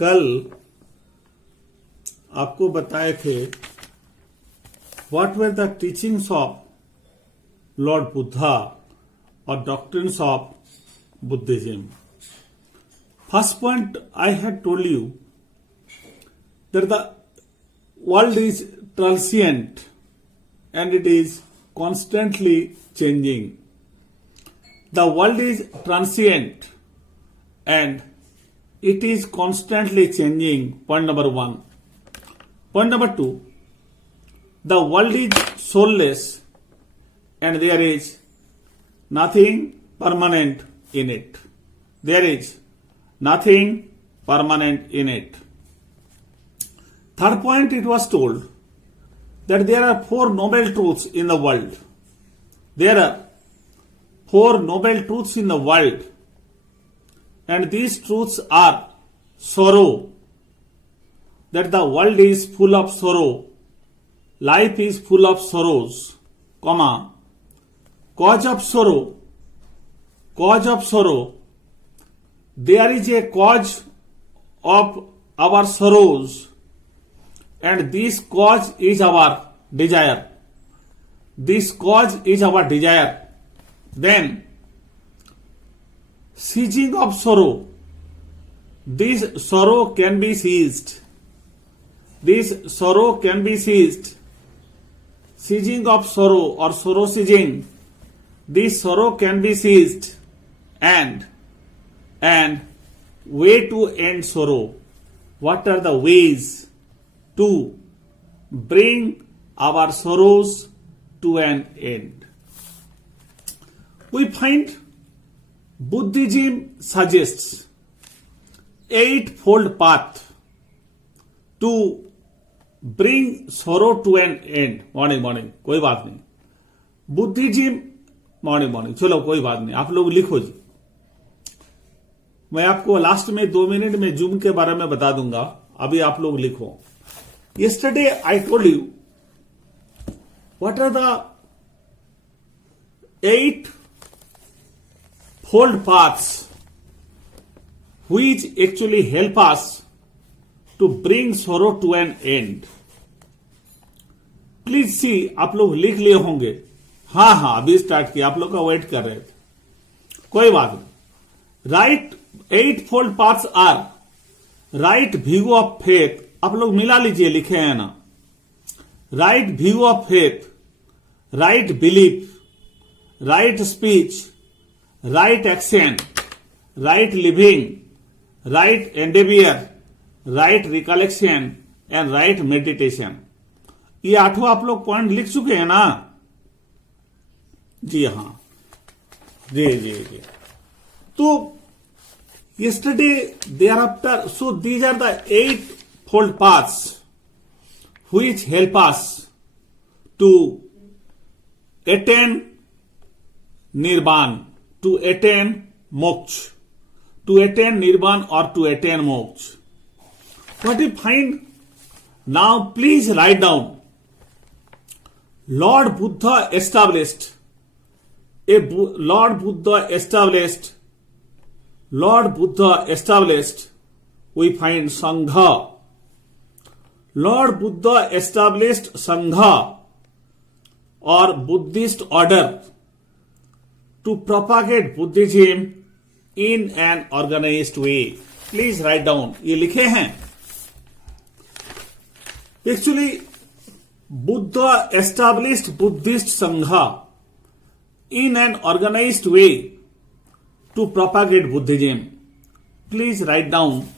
कल आपको बताए थे what were the teachings of Lord Buddha और doctrines of Buddhism. First point, I had told you that the world is transient and it is constantly changing. The world is transient and it is constantly changing. Point number one. Point number two, the world is soulless and there is nothing permanent in it. There is nothing permanent in it. Third point, it was told that there are four noble truths in the world. There are four noble truths in the world, and these truths are sorrow, that the world is full of sorrow, life is full of sorrows, comma, cause of sorrow, there is a cause of our sorrows, and this cause is our desire. This cause is our desire. Then, ceasing of sorrow. This sorrow can be ceased. This sorrow can be ceased. Ceasing of sorrow or sorrow ceasing. This sorrow can be seized, and way to end sorrow. What are the ways to bring our sorrows to an end? We find Buddhism suggests eightfold path to bring sorrow to an end. Morning कोई बात नहीं. Buddhism morning चलो कोई बात नहीं, आप लोग लिखो जी. मैं आपको लास्ट में 2 मिनट में जूम के बारे में बता दूंगा, अभी आप लोग लिखो. Yesterday I told you what are the 8-fold paths which actually help us to bring sorrow to an end. Please see, आप लोग लिख लिए होंगे. हाँ अभी स्टार्ट किया, आप लोग का वेट कर रहे थे, कोई बात नहीं. Right 8-fold paths are right view of faith. आप लोग मिला लीजिए, लिखे हैं ना. Right view of faith, right belief, right speech, right action, right living, right endeavour, right recollection and right meditation. ये 8 आप लोग पॉइंट लिख चुके हैं ना? जी हाँ, जी. तो yesterday, thereafter, so these are the 8-fold paths which help us to attain nirvana, to attain moksha, to attain nirvana or to attain moksha. What we find now, please write down. Lord Buddha established, we find Sangha. Lord Buddha established Sangha or Buddhist order to propagate Buddhism in an organized way. Please write down. ये लिखे हैं. Actually, Buddha established Buddhist Sangha in an organized way to propagate Buddhism. Please write down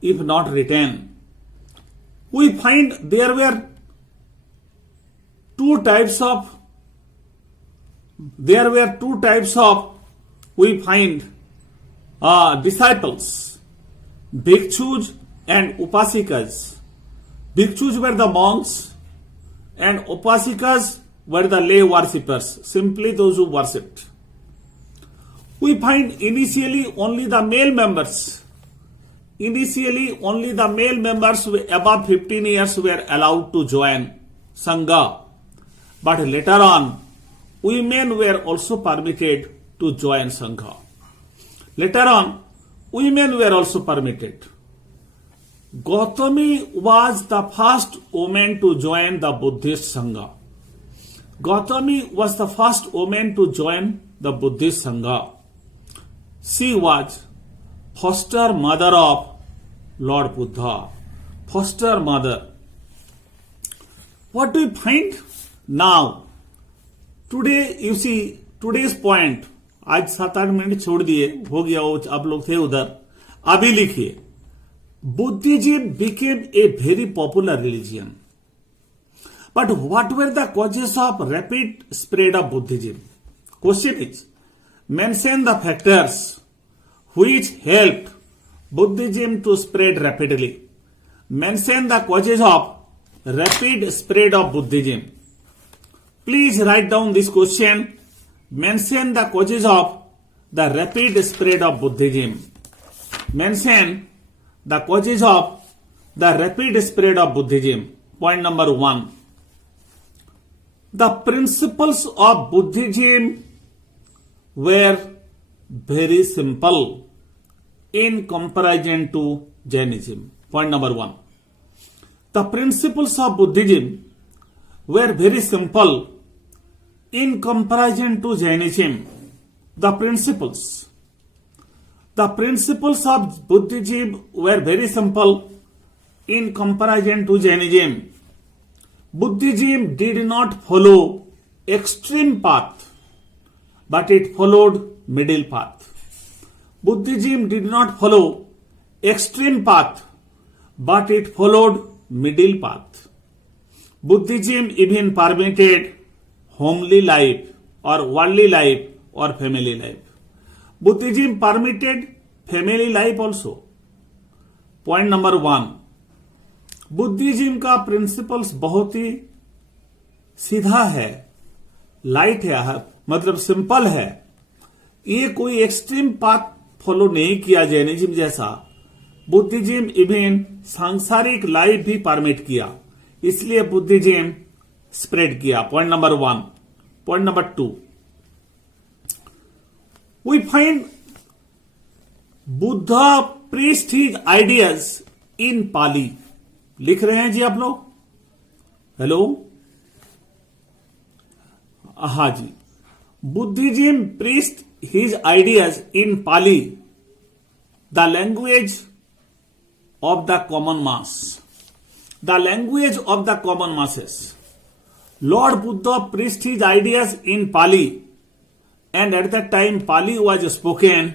if not written. We find there were two types of we find disciples, bhikshus and upasikas. Bhikshus were the monks and upasikas were the lay worshippers, simply those who worshipped. We find initially only the male members above 15 years were allowed to join Sangha. But later on, women were also permitted to join Sangha. Later on, women were also permitted. Gautami was the first woman to join the Buddhist Sangha. Gautami was the first woman to join the Buddhist Sangha. She was foster mother of Lord Buddha. Foster mother. What do we find? Now, today you see today's point. आज 7-8 minute छोड़ दिए, हो गया वो, आप लोग थे उधर. अभी लिखिए, Buddhism became a very popular religion. But what were the causes of rapid spread of Buddhism? Question is, mention the factors which helped Buddhism to spread rapidly. Mention the causes of rapid spread of Buddhism. Please write down this question. Mention the causes of the rapid spread of Buddhism. Mention the causes of the rapid spread of Buddhism. Point number 1. The principles of Buddhism were very simple in comparison to Jainism. Point number 1. The principles of Buddhism were very simple in comparison to Jainism. The principles of Buddhism were very simple in comparison to Jainism. Buddhism did not follow extreme path, but it followed middle path. Buddhism did not follow extreme path, but it followed middle path. Buddhism even permitted homely life or worldly life or family life. Buddhism permitted family life also. Point number 1. Buddhism का principles बहुत ही सीधा है, light है, मतलब simple है. ये कोई extreme path follow नहीं किया जैनिज्म जैसा. बुद्धिज्म इवन सांसारिक लाइफ भी परमिट किया, इसलिए बुद्धिज्म स्प्रेड किया. Point number 1. Point number 2. We find Buddha preached his ideas in Pali. लिख रहे हैं जी आप लोग? हेलो, हाँ जी. Buddhism preached his ideas in Pali, the language of the common mass. The language of the common masses. Lord Buddha preached his ideas in Pali, and at that time Pali was spoken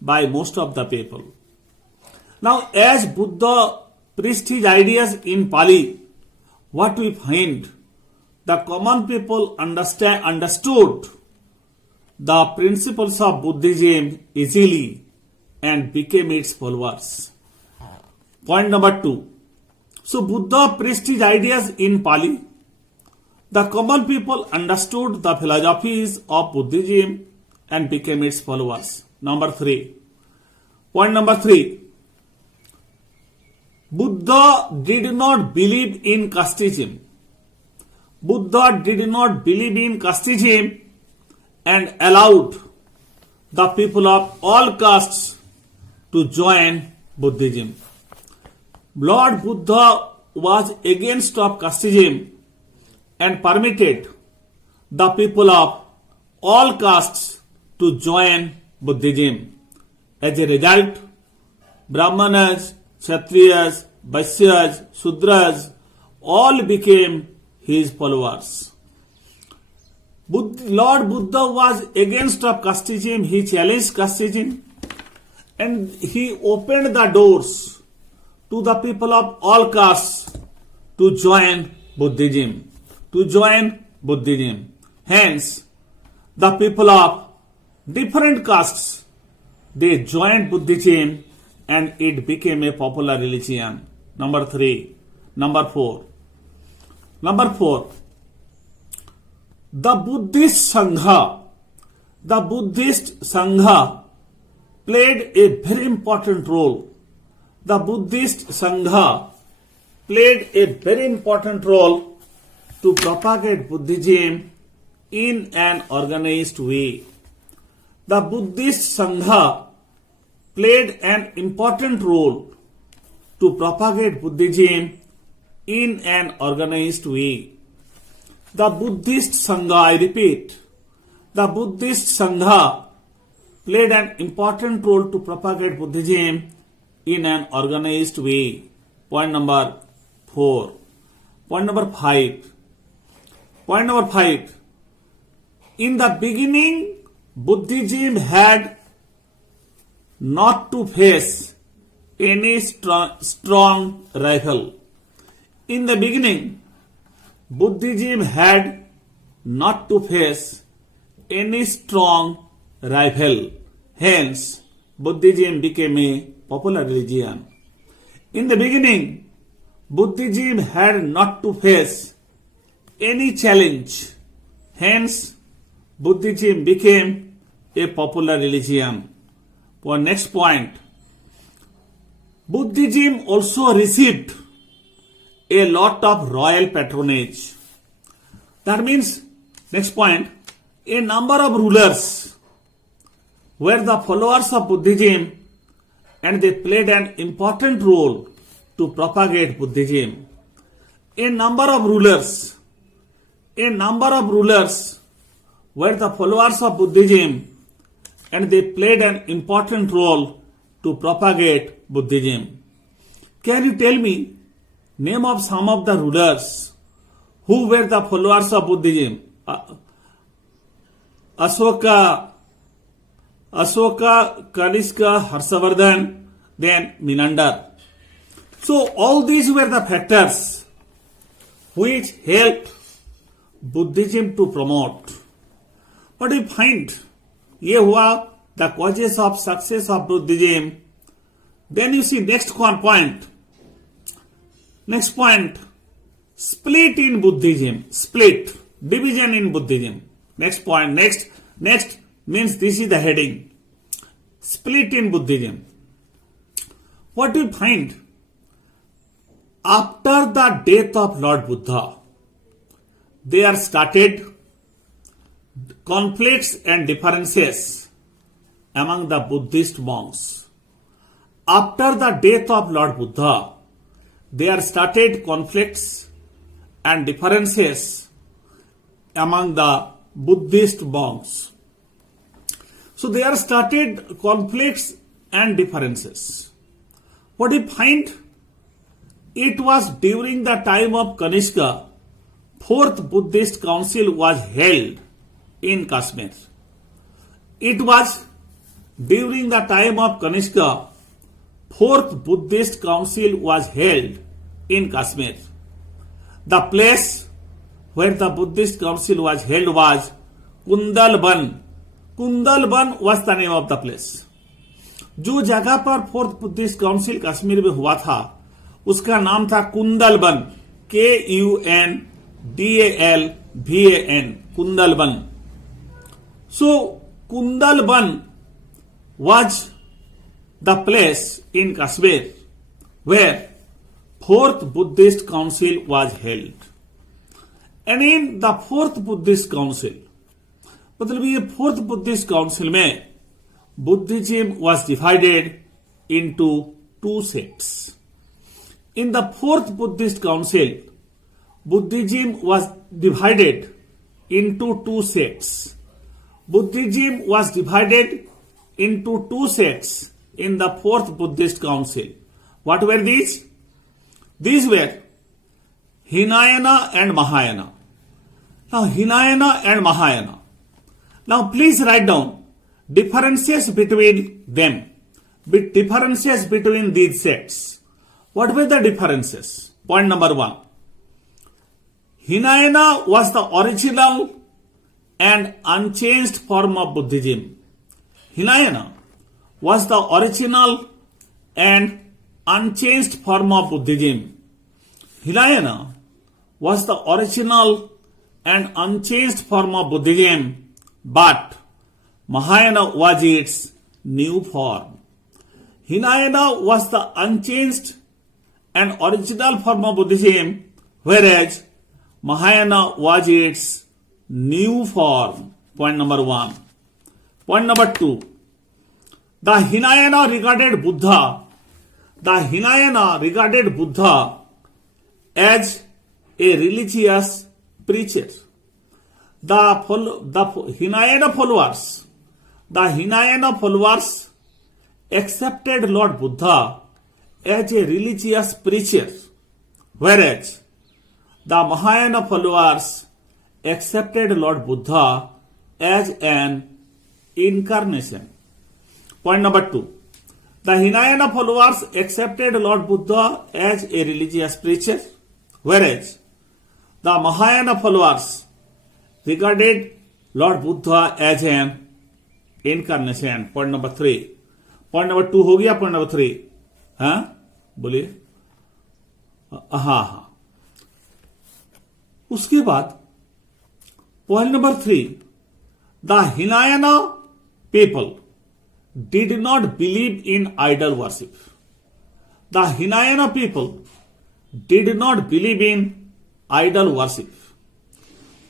by most of the people. Now, as Buddha preached his ideas in Pali, what we find? The common people understood the principles of Buddhism easily and became its followers. Point number 2. So Buddha preached his ideas in Pali. The common people understood the philosophies of Buddhism and became its followers. Number 3. Point number 3. Buddha did not believe in casteism. Buddha did not believe in casteism and allowed the people of all castes to join Buddhism. Lord Buddha was against of casteism and permitted the people of all castes to join Buddhism. As a result, Brahmanas, Kshatriyas, Vaishyas, Shudras all became his followers. Lord Buddha was against of casteism. He challenged casteism and he opened the doors to the people of all castes to join Buddhism. Hence, the people of different castes, they joined Buddhism and it became a popular religion. Number 3. Number 4. The Buddhist Sangha played a very important role. The Buddhist Sangha played a very important role to propagate Buddhism in an organized way. The Buddhist Sangha played an important role to propagate Buddhism in an organized way. The Buddhist Sangha, I repeat, the Buddhist Sangha played an important role to propagate Buddhism in an organized way. Point number 4. Point number 5. Point number 5. In the beginning, Buddhism had not to face any strong rival. In the beginning, Buddhism had not to face any strong rival. Hence, Buddhism became a popular religion. In the beginning, Buddhism had not to face any challenge. Hence, Buddhism became a popular religion. For next point, Buddhism also received a lot of royal patronage. That means, next point, a number of rulers were the followers of Buddhism and they played an important role to propagate Buddhism. A number of rulers were the followers of Buddhism and they played an important role to propagate Buddhism. Can you tell me name of some of the rulers who were the followers of Buddhism? Asoka, Kanishka, Harshavardhan, then Menander. So all these were the factors which helped Buddhism to promote. But we find ये हुआ the causes of success of Buddhism. Then you see next point. Next point, split in Buddhism. Split, division in Buddhism. Next point, next means this is the heading. Split in Buddhism. What do you find? After the death of Lord Buddha, there started conflicts and differences among the Buddhist monks. After the death of Lord Buddha, there started conflicts and differences among the Buddhist monks. So there started conflicts and differences. What we find? It was during the time of Kanishka, 4th Buddhist Council was held in Kashmir. It was during the time of Kanishka, 4th Buddhist Council was held in Kashmir. The place where the Buddhist Council was held was Kundalban. Kundalban was the name of the place. जो जगह पर 4th Buddhist council Kashmir में हुआ था उसका नाम था कुंदलबन, KUNDALBAN, कुंदलबन. So Kundalban was the place in Kashmir where 4th Buddhist Council was held. And in the 4th Buddhist Council, मतलब ये 4th Buddhist Council में Buddhism was divided into 2 sects. In the 4th Buddhist Council, Buddhism was divided into 2 sects. Buddhism was divided into 2 sects in the 4th Buddhist Council. What were these? These were Hinayana and Mahayana. Now, Hinayana and Mahayana. Now, please write down differences between them, differences between these sects. What were the differences? Point number 1. Hinayana was the original and unchanged form of Buddhism. Hinayana was the original and unchanged form of Buddhism. Hinayana was the original and unchanged form of Buddhism, but Mahayana was its new form. Hinayana was the unchanged and original form of Buddhism, whereas Mahayana was its new form. Point number 1. Point number 2. The Hinayana regarded Buddha The Hinayana regarded Buddha as a religious preacher. The Hinayana followers accepted Lord Buddha as a religious preacher, whereas the Mahayana followers accepted Lord Buddha as an incarnation. Point number 2. The Hinayana followers accepted Lord Buddha as a religious preacher, whereas the Mahayana followers regarded Lord Buddha as an incarnation. Point number 3. Point number 2 हो गया. Point number 3. हाँ बोलिए. हाँ. उसके बाद point number 3. The Hinayana people did not believe in idol worship. The Hinayana people did not believe in idol worship.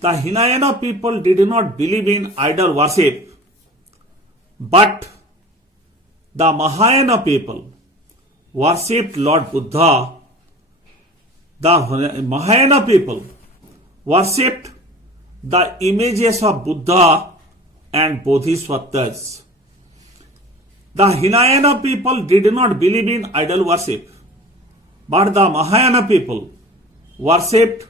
The Hinayana people did not believe in idol worship, but the Mahayana people worshipped Lord Buddha. The Mahayana people worshipped the images of Buddha and Bodhisattvas. The Hinayana people did not believe in idol worship, but the Mahayana people worshipped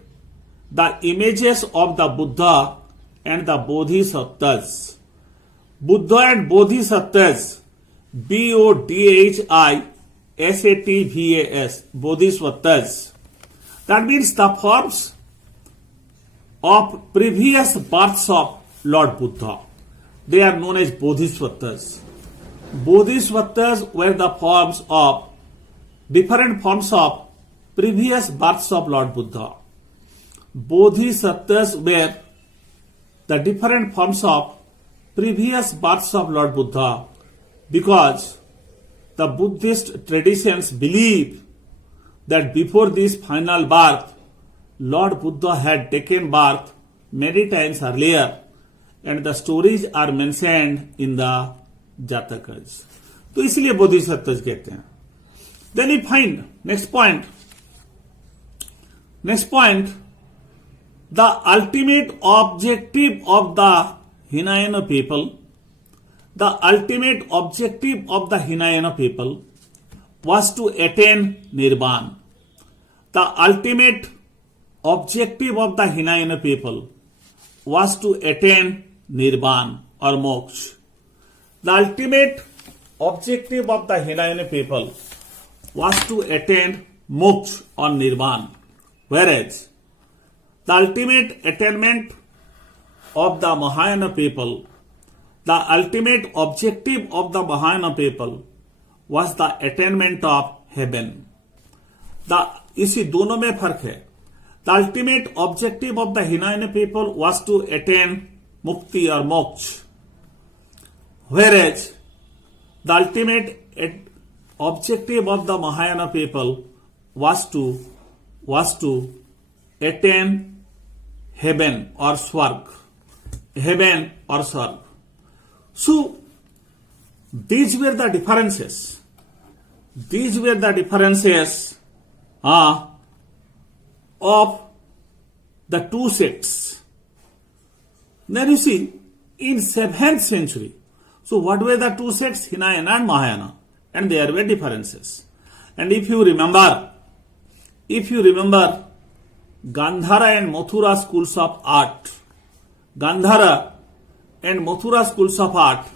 the images of the Buddha and the Bodhisattvas. Buddha and Bodhisattvas, Bodhisattvas, Bodhisattvas. That means the forms of previous births of Lord Buddha. They are known as Bodhisattvas. Bodhisattvas were the forms of different forms of previous births of Lord Buddha. Bodhisattvas were the different forms of previous births of Lord Buddha because the Buddhist traditions believe that before this final birth, Lord Buddha had taken birth many times earlier, and the stories are mentioned in the Jatakas. तो इसलिए बोधिसत्वज कहते हैं. Then we find next point, the ultimate objective of the Hinayana people, was to attain Nirvana. The ultimate objective of the Hinayana people was to attain Nirvana or moksha. The ultimate objective of the Hinayana people was to attain moksha or Nirvana, whereas the ultimate attainment of the Mahayana people, the ultimate objective of the Mahayana people was the attainment of heaven. इसी दोनों में फर्क है. The ultimate objective of the Hinayana people was to attain mukti or moksha, whereas the ultimate objective of the Mahayana people was to attain heaven or swarg. So these were the differences. Of the two sects. Then you see, in 7th century, so what were the two sects? Hinayana and Mahayana. And there were differences. And if you remember, Gandhara and Mathura schools of art,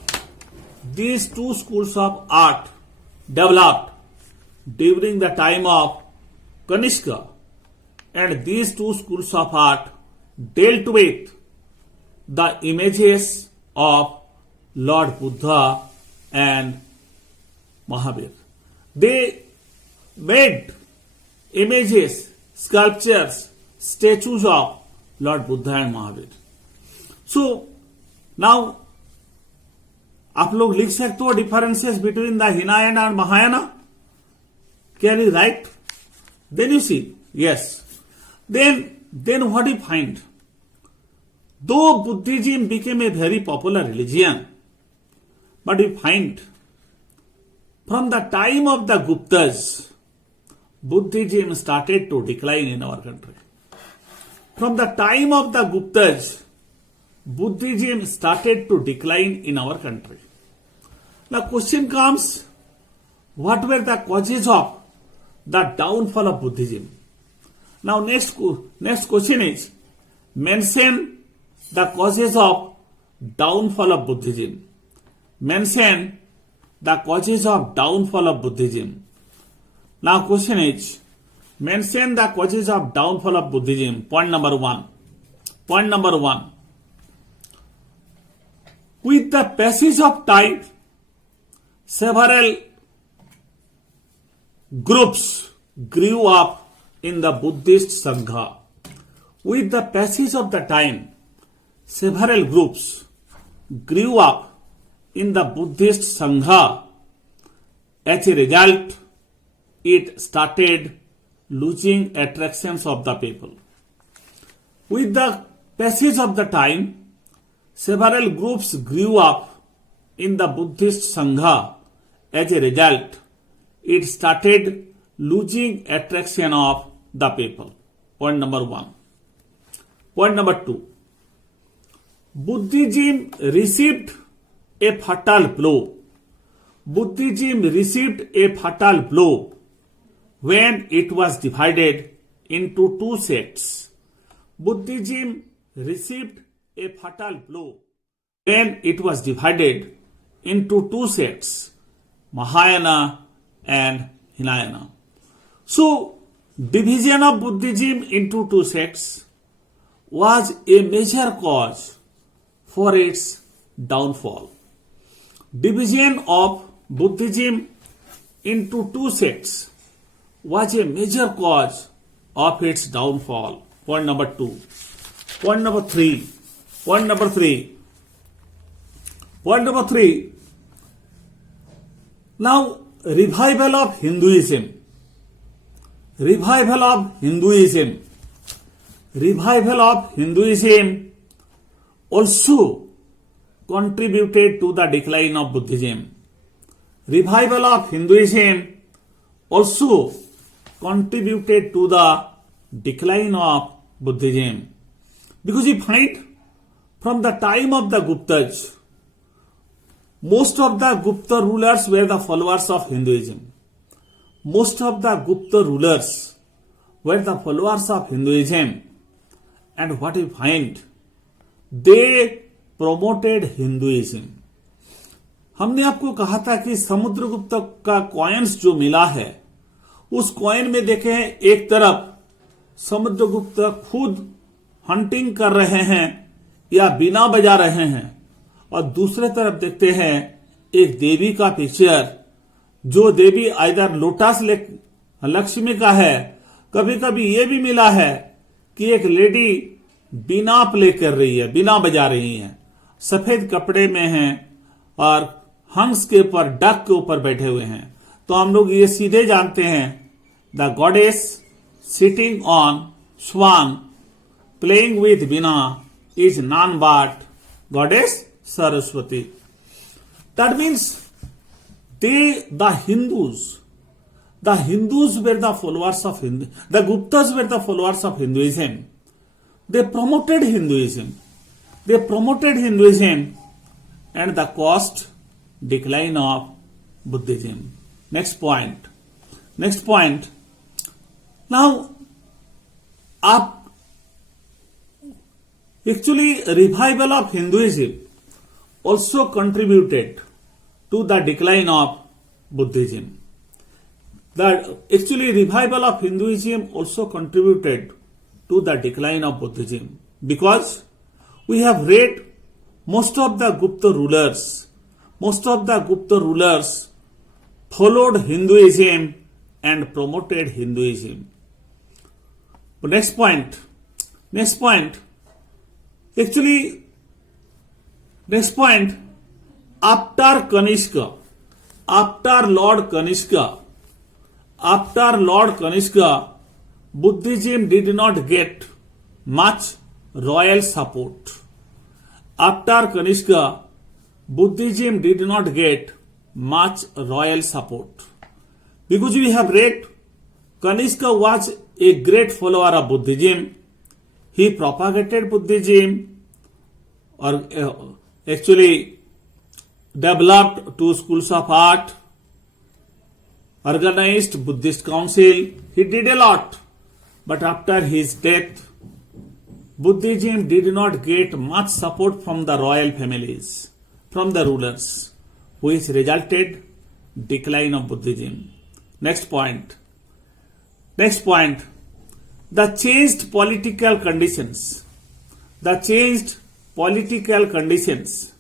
these two schools of art developed during the time of Kanishka, and these two schools of art dealt with the images of Lord Buddha and Mahavir. They made images, sculptures, statues of Lord Buddha and Mahavir. So now आप लोग लिख सकते हो differences between the Hinayana and Mahayana? Can you write? Then you see, yes. Then what do you find? Though Buddhism became a very popular religion, but we find From the time of the Guptas, Buddhism started to decline in our country. From the time of the Guptas, Buddhism started to decline in our country. Now question comes, what were the causes of the downfall of Buddhism? Now next question is, mention the causes of downfall of Buddhism. Mention the causes of downfall of Buddhism. Now question is, mention the causes of downfall of Buddhism. Point number one. Point number one. With the passage of time, several groups grew up in the Buddhist Sangha. With the passage of the time, several groups grew up in the Buddhist Sangha. As a result, it started losing attractions of the people. With the passage of the time, several groups grew up in the Buddhist Sangha. As a result, it started losing attraction of the people. Point number one. Point number two. Buddhism received a fatal blow. Buddhism received a fatal blow when it was divided into two sects. Buddhism received a fatal blow when it was divided into two sects, Mahayana and Hinayana. So, division of Buddhism into two sects was a major cause for its downfall. Division of Buddhism into two sects was a major cause of its downfall. Point number two. Point number three. Point number three. Point number three. Now, revival of Hinduism. Revival of Hinduism. Revival of Hinduism also contributed to the decline of Buddhism. Revival of Hinduism also contributed to the decline of Buddhism. Because we find from the time of the Guptas, most of the Gupta rulers were the followers of Hinduism. Most of the Gupta rulers were the followers of Hinduism. And what we find, they promoted Hinduism. हमने आपको कहा था कि समुद्रगुप्त का coins जो मिला है, उस कॉइन में देखें एक तरफ समुद्रगुप्त खुद हंटिंग कर रहे हैं या बीना बजा रहे हैं, और दूसरे तरफ देखते हैं एक देवी का पिक्चर, जो देवी आइदर लोटस लक्ष्मी का है। कभी कभी ये भी मिला है कि एक लेडी बीना प्ले कर रही है, बीना बजा रही है, सफेद कपड़े में हैं और हंस के ऊपर, डक के ऊपर बैठे हुए हैं। तो हम लोग ये सीधे जानते हैं the goddess sitting on swan playing with veena is none but goddess Saraswati. That means the Hindus were the followers of Hindu. The Guptas were the followers of Hinduism. They promoted Hinduism. They promoted Hinduism and the caused decline of Buddhism. Next point. Next point. Now, actually, revival of Hinduism also contributed to the decline of Buddhism. Actually, revival of Hinduism also contributed to the decline of Buddhism, because we have read most of the Gupta rulers followed Hinduism and promoted Hinduism. Next point. Actually, next point, after Lord Kanishka, Buddhism did not get much royal support. After Kanishka, Buddhism did not get much royal support. Because we have read, Kanishka was a great follower of Buddhism. He propagated Buddhism, or actually developed two schools of art, organized Buddhist council. He did a lot. But after his death, Buddhism did not get much support from the royal families, from the rulers, which resulted decline of Buddhism. Next point. The changed political conditions. The changed political conditions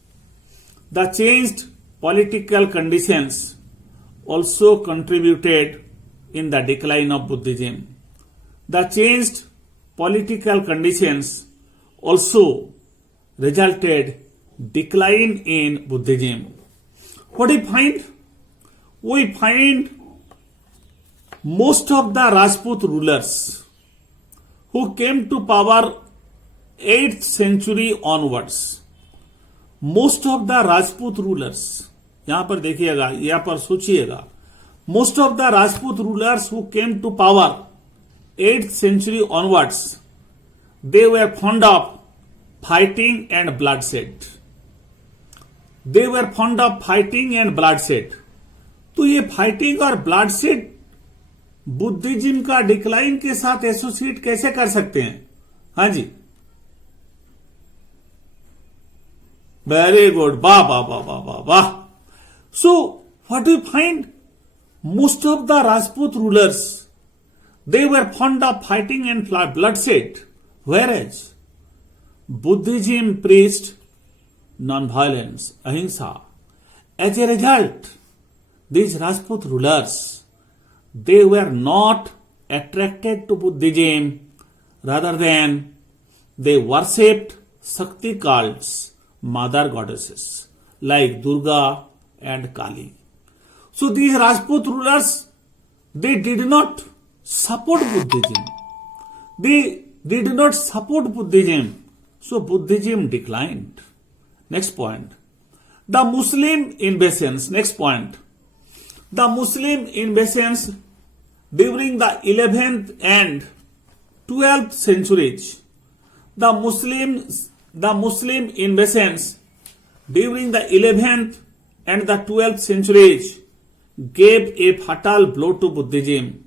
also contributed in the decline of Buddhism. The changed political conditions also resulted decline in Buddhism. What do we find? We find most of the Rajput rulers who came to power 8th century onwards. Most of the Rajput rulers, यहां पर देखिएगा, यहां पर सोचिएगा, most of the Rajput rulers who came to power 8th century onwards, they were fond of fighting and bloodshed. तो ये fighting और bloodshed Buddhism का डिक्लाइन के साथ एसोसिएट कैसे कर सकते हैं? हाँ जी, वेरी गुड, वाह वाह वाह वाह वाह वाह. So what you find? Most of the Rajput rulers, they were fond of fighting and bloodshed, whereas Buddhism preached non-violence, ahimsa. As a result, these Rajput rulers, they were not attracted to Buddhism, rather than they worshipped Shakti cults, mother goddesses like Durga and Kali. So these Rajput rulers, they did not support Buddhism. They did not support Buddhism. So Buddhism declined. Next point. The Muslim invasions. Next point. The Muslim invasions during the 11th and 12th centuries. The Muslim invasions during the 11th and the 12th centuries gave a fatal blow to Buddhism.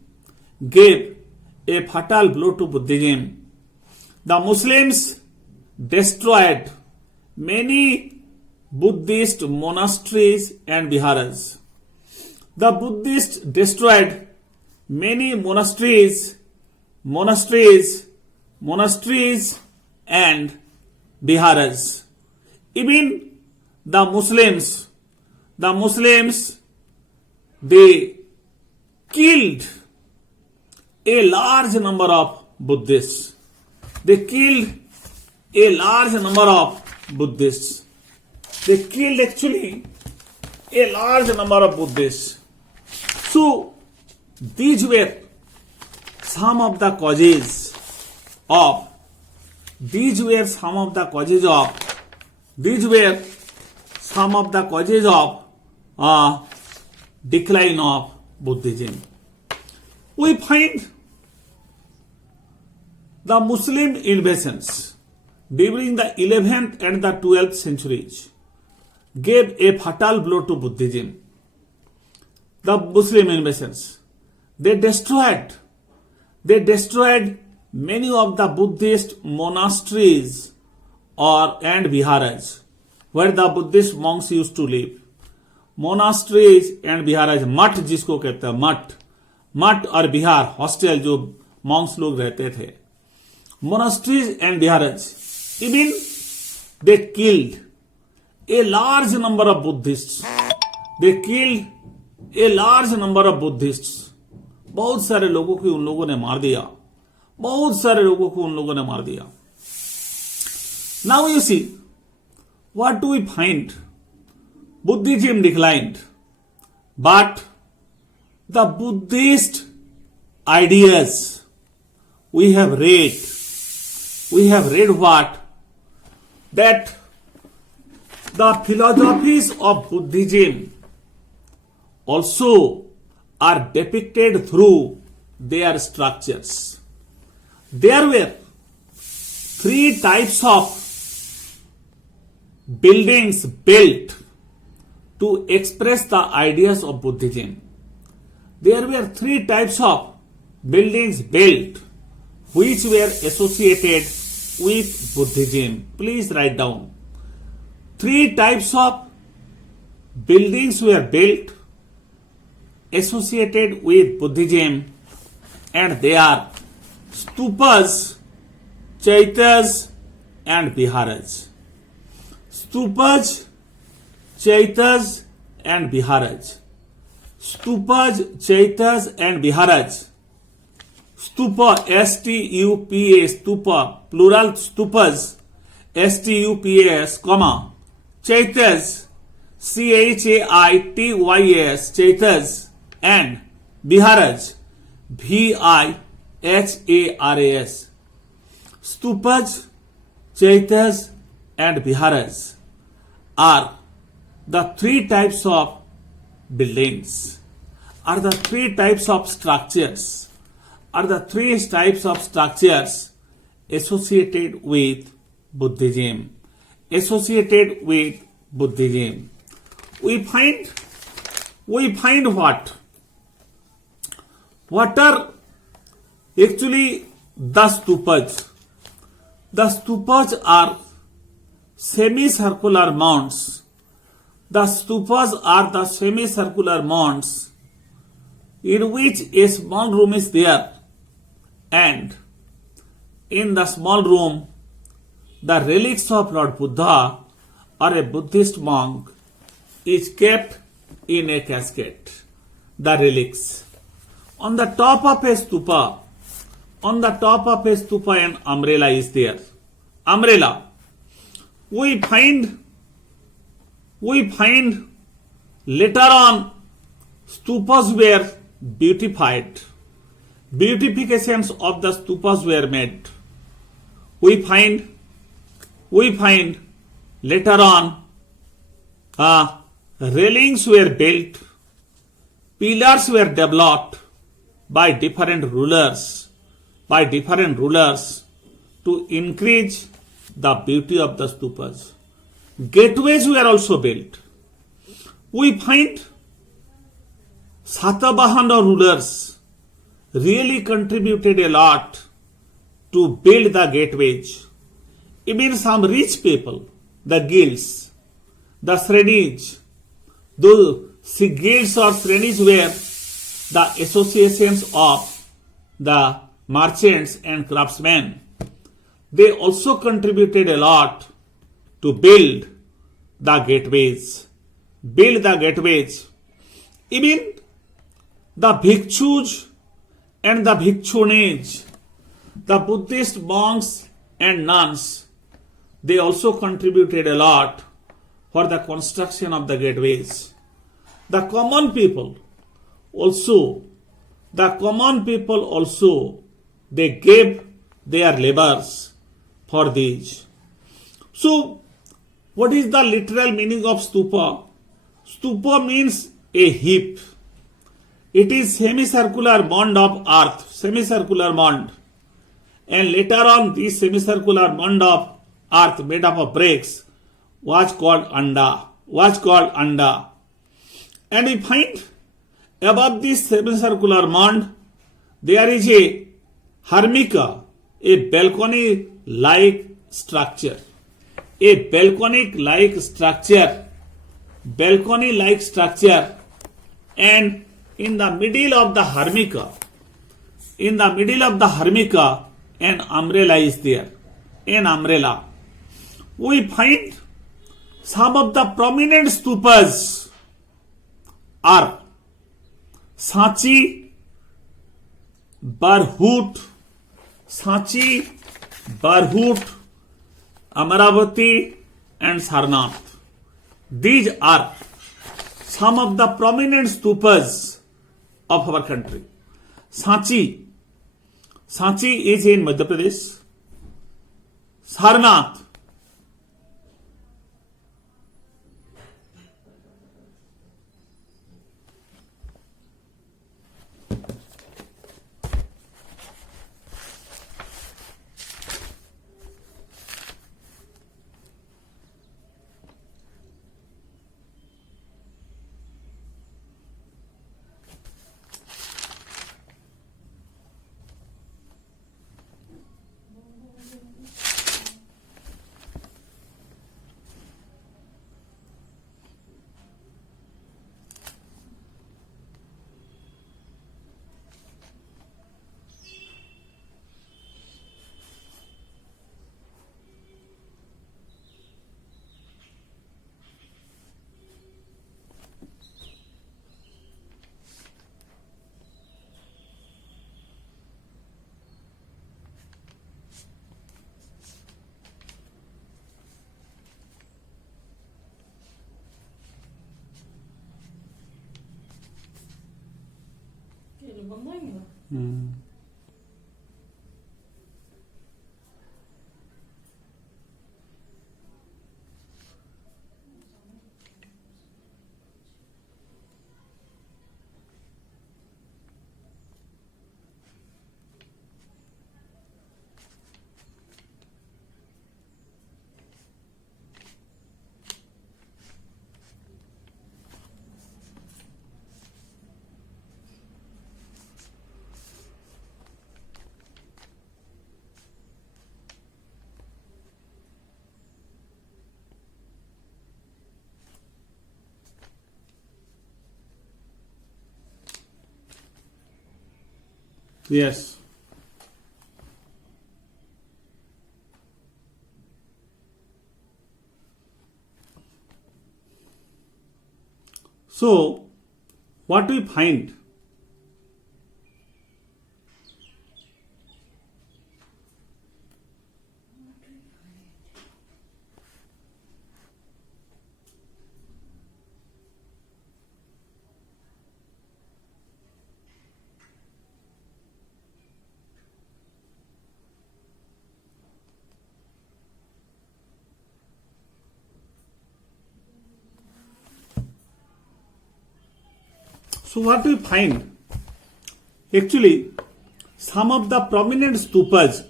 The Muslims destroyed many Buddhist monasteries and viharas. The Buddhists destroyed many monasteries and viharas. Even the Muslims, they killed a large number of Buddhists. They killed actually a large number of Buddhists. So these were some of the causes of decline of Buddhism. We find the Muslim invasions during the 11th and the 12th centuries gave a fatal blow to Buddhism. The Muslim invasions, they destroyed many of the Buddhist monasteries and viharas where the Buddhist monks used to live. Monasteries and viharas, मठ जिसको कहते हैं, मठ और विहार, hostel जो Monks लोग रहते थे. Monasteries and viharas, even they killed a large number of Buddhists. बहुत सारे लोगों को उन लोगों ने मार दिया. Now you see, what do we find? Buddhism declined, but the Buddhist ideas we have read what? That the philosophies of Buddhism also are depicted through their structures. There were three types of buildings built to express the ideas of Buddhism. There were three types of buildings built which were associated with Buddhism. Please write down. Three types of buildings were built associated with Buddhism, and they are stupas, chaitas, and viharas. Stupas, chaitas, and viharas. Stupas, chaitas, and viharas. Stupa, S-T-U-P-A, stupa, plural stupas, S-T-U-P-A-S, comma, chaitas, C-H-A-I-T-Y-A-S, chaitas, and viharas, V-I-H-A-R-A-S. Stupas, chaitas, and viharas are the three types of buildings, are the three types of structures, are the three types of structures associated with Buddhism. Associated with Buddhism. We find what? What are actually the stupas? The stupas are semicircular mounds. The stupas are the semicircular mounds in which a small room is there, and in the small room the relics of Lord Buddha or a Buddhist monk is kept in a casket. The relics. On the top of a stupa, an umbrella is there. Umbrella. We find later on stupas were beautified. Beautifications of the stupas were made. We find later on railings were built, pillars were developed by different rulers to increase the beauty of the stupas. Gateways were also built. We find Satavahana rulers really contributed a lot to build the gateways. Even some rich people, the guilds, the Srenis, those guilds or Srenis were the associations of the merchants and craftsmen. They also contributed a lot to build the gateways. Even the bhikshus and the bhikchunis, the Buddhist monks and nuns, they also contributed a lot for the construction of the gateways. The common people also, they gave their labors for these. So, what is the literal meaning of stupa? Stupa means a heap. It is semicircular mound of earth, semicircular mound. And later on, this semicircular mound of earth made up of bricks was called anda. And we find above this semicircular mound, there is a hermica, a balcony-like structure. And in the middle of the hermica, an umbrella is there. We find some of the prominent stupas are Sanchi, Barhut, Amaravati, and Sarnath. These are some of the prominent stupas of our country. Sanchi is in Madhya Pradesh. Sarnath बंद होएंगे ना। Yes. So, what we find? So what we find? Actually, some of the prominent stupas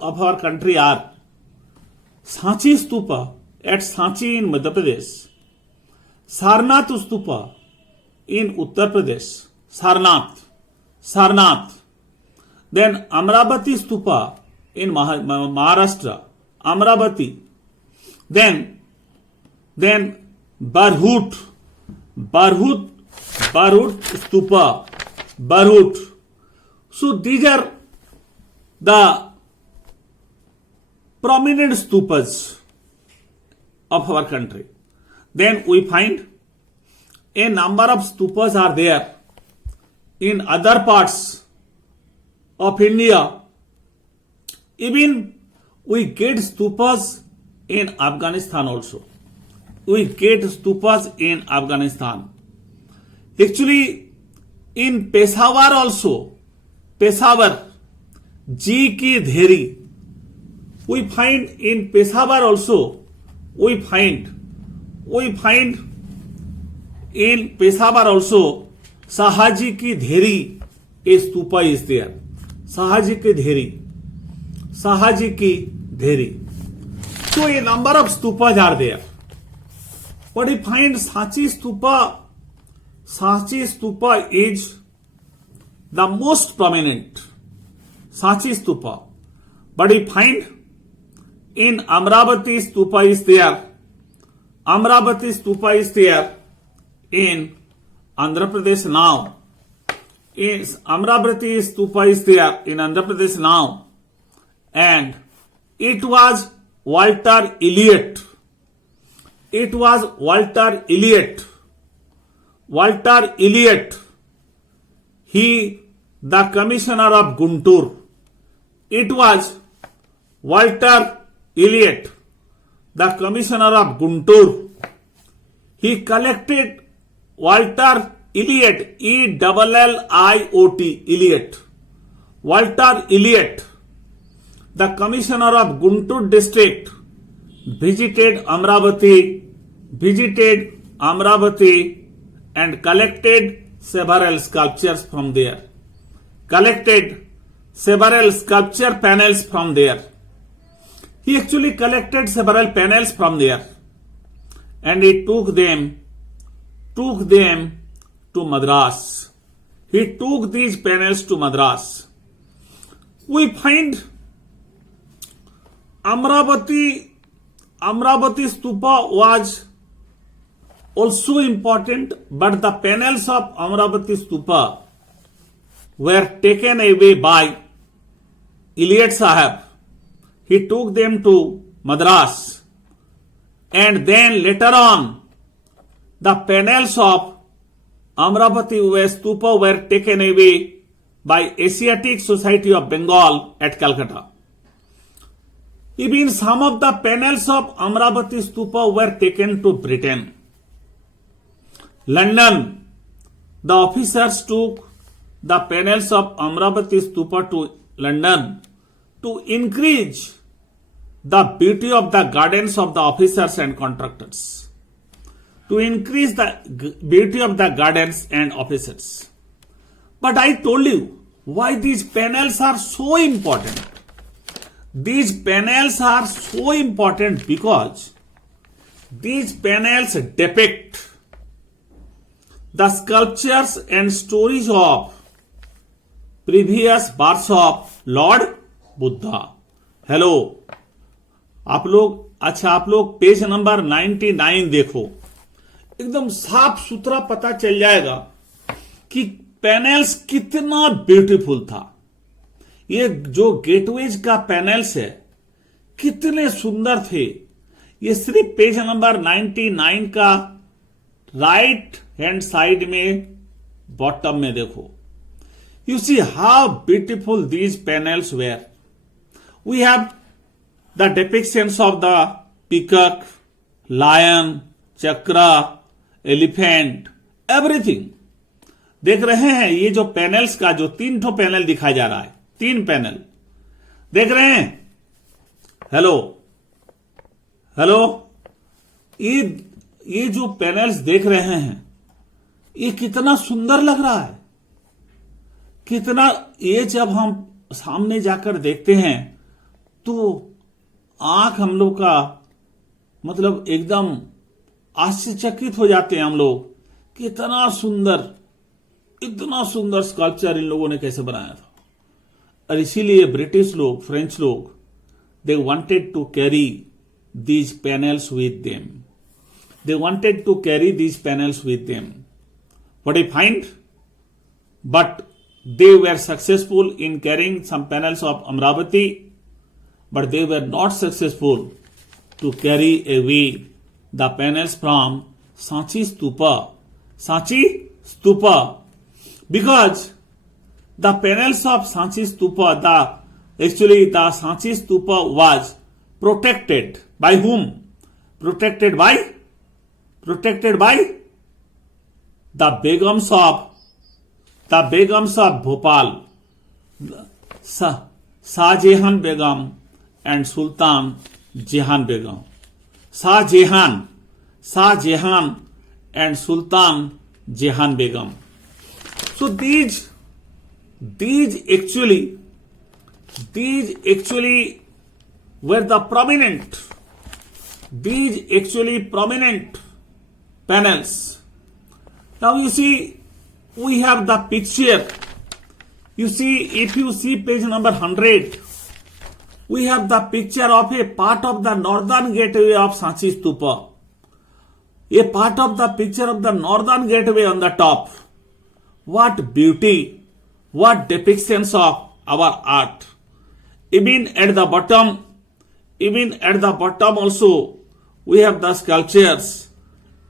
of our country are Sanchi Stupa at Sanchi in Madhya Pradesh, Sarnath Stupa in Uttar Pradesh, Sarnath. Then Amravati Stupa in Maharashtra, Amravati. Then Barhut Stupa, Barhut. So these are the prominent stupas of our country. Then we find a number of stupas are there in other parts of India. Even we get stupas in Afghanistan also. We get stupas in Afghanistan. Actually, in Peshawar also, Peshawar, G ki Dheri, we find in Peshawar also, we find in Peshawar also, Sahaji ki Dheri, a stupa is there. Sahaji ki Dheri. So a number of stupas are there. But we find Sanchi Stupa is the most prominent. Sanchi Stupa. But we find in Amravati Stupa is there. Amravati Stupa is there in Andhra Pradesh now. Amravati Stupa is there in Andhra Pradesh now. And it was Walter Elliot. It was Walter Elliot. Walter Elliot, he, the commissioner of Guntur. It was Walter Elliot, the commissioner of Guntur. He collected Walter Elliot, Elliot, Elliot. Walter Elliot, the commissioner of Guntur district, visited Amravati and collected several sculptures from there. Collected several sculpture panels from there. He actually collected several panels from there and he took them to Madras. He took these panels to Madras. We find Amravati Stupa was also important, but the panels of Amravati Stupa were taken away by Elliot Sahab. He took them to Madras, and then later on the panels of Amravati Stupa were taken away by Asiatic Society of Bengal at Calcutta. Even some of the panels of Amravati Stupa were taken to Britain. London, The officers took the panels of Amravati Stupa to London to increase the beauty of the gardens of the officers and contractors. To increase the beauty of the gardens and officers. But I told you why these panels are so important. These panels are so important because these panels depict the sculptures and stories of previous births of Lord Buddha. Hello आप लोग page number 99 देखो, एकदम साफ सुथरा पता चल जाएगा कि पैनल्स कितना ब्यूटीफुल था। ये जो गेटवेज का पैनल्स है कितने सुंदर थे। ये सिर्फ पेज नंबर 99 का राइट हैंड साइड में बॉटम में देखो। You see how beautiful these panels were. We have the depictions of the peacock, lion, chakra, elephant, everything. देख रहे हैं ये जो पैनल्स का जो 3 ठो पैनल दिखाया जा रहा है, 3 पैनल देख रहे हैं। हेलो हेलो, ये जो पैनल्स देख रहे हैं ये कितना सुंदर लग रहा है, कितना। ये जब हम सामने जाकर देखते हैं तो आंख हम लोग का मतलब एकदम आश्चर्यचकित हो जाते हैं हम लोग। कितना सुंदर, इतना सुंदर स्कल्पचर इन लोगों ने कैसे बनाया था। और इसीलिए ब्रिटिश लोग, फ्रेंच लोग, they wanted to carry these panels with them. They wanted to carry these panels with them. What I find? But they were successful in carrying some panels of Amravati, but they were not successful to carry away the panels from Sanchi Stupa. Sanchi Stupa. Because the panels of Sanchi Stupa, actually the Sanchi Stupa was protected by whom? Protected by the Begums of Bhopal, Shahjahan Begum and Sultan Jahan Begum. Shahjahan and Sultan Jahan Begum. So these actually were the prominent panels. Now you see, we have the picture. You see, if you see page number 100, we have the picture of a part of the northern gateway of Sanchi Stupa. A part of the picture of the northern gateway on the top. What beauty, what depictions of our art. Even at the bottom also, we have the sculptures,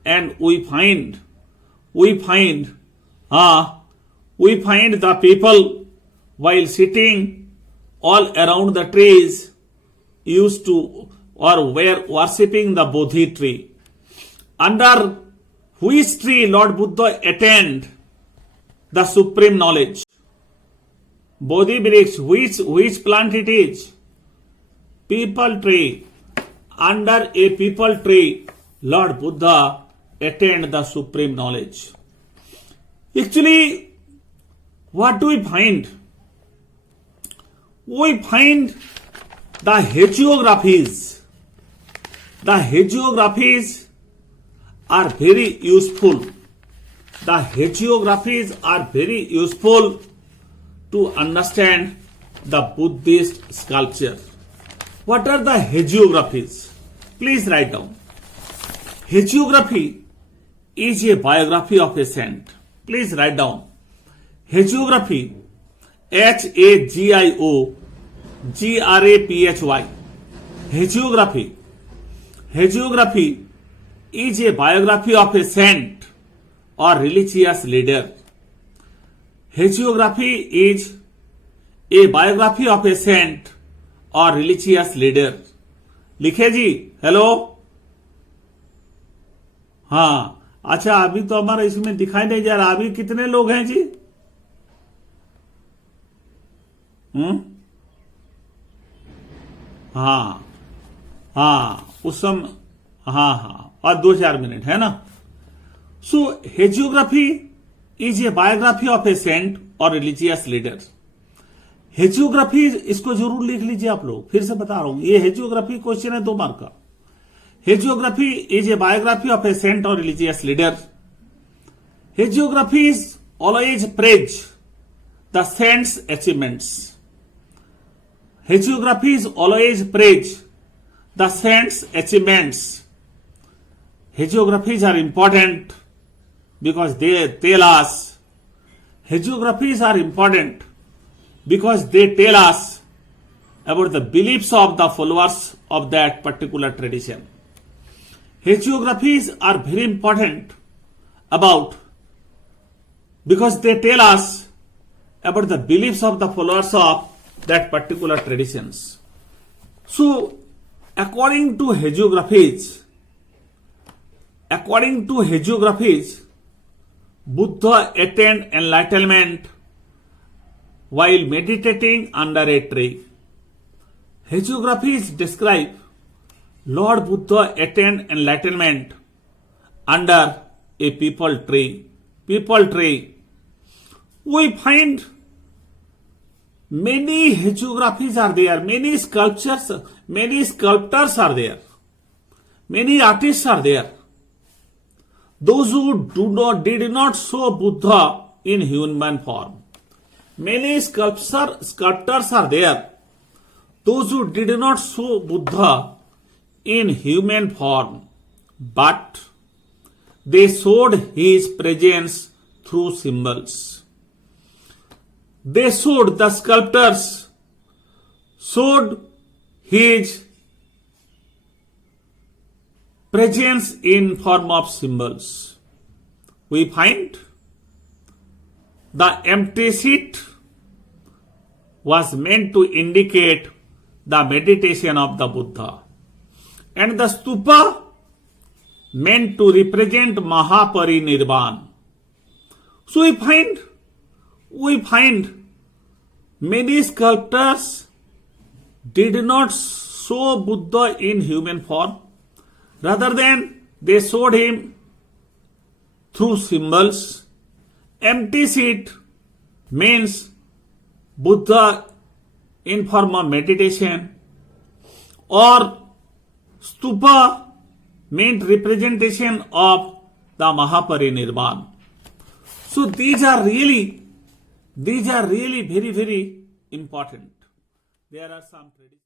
and we find the people while sitting all around the trees used to or were worshipping the Bodhi tree. Under which tree Lord Buddha attained the supreme knowledge? Bodhi Vriksha, which plant it is? People tree. Under a people tree, Lord Buddha attained the supreme knowledge. Actually, what do we find? We find the hagiographies. The hagiographies are very useful. The hagiographies are very useful to understand the Buddhist sculpture. What are the hagiographies? Please write down. Hagiography is a biography of a saint. Please write down. Hagiography, Hagiography. Hagiography is a biography of a saint or religious leader. Hagiography is a biography of a saint और religious leader. लिखे जी, hello. हाँ, अच्छा, अभी तो हमारा इसमें दिखाई नहीं जा रहा, अभी कितने लोग हैं जी? हाँ हाँ, उस समय, हाँ हाँ, और 2-4 मिनट है ना। So hagiography is a biography of a saint और रिलीजियस लीडर। हेजियोग्राफी, इसको जरूर लिख लीजिए आप लोग, फिर से बता रहा हूं, ये हेजियोग्राफी क्वेश्चन है 2 मार्क का। Hagiography is a biography of a saint और religious leader. Hagiography is always praise the saints achievements. Hagiography is always praise the saints' achievements. Hagiographies are important because they tell us. Hagiographies are important because they tell us about the beliefs of the followers of that particular tradition. Hagiographies are very important because they tell us about the beliefs of the followers of that particular traditions. So, according to hagiographies, Buddha attained enlightenment while meditating under a tree. Hagiographies describe Lord Buddha attained enlightenment under a peepal tree. Peepal tree. We find many hagiographies are there, many sculptors are there, many artists are there. Those who did not show Buddha in human form. Many sculptors are there. Those who did not show Buddha in human form, but they showed his presence through symbols. The sculptors showed his presence in form of symbols. We find the empty seat was meant to indicate the meditation of the Buddha, and the stupa meant to represent Mahaparinirvan. So we find many sculptors did not show Buddha in human form, rather than they showed him through symbols. Empty seat means Buddha in form of meditation, or stupa meant representation of the Mahaparinirvan. So these are really very, very important. There are some traditions.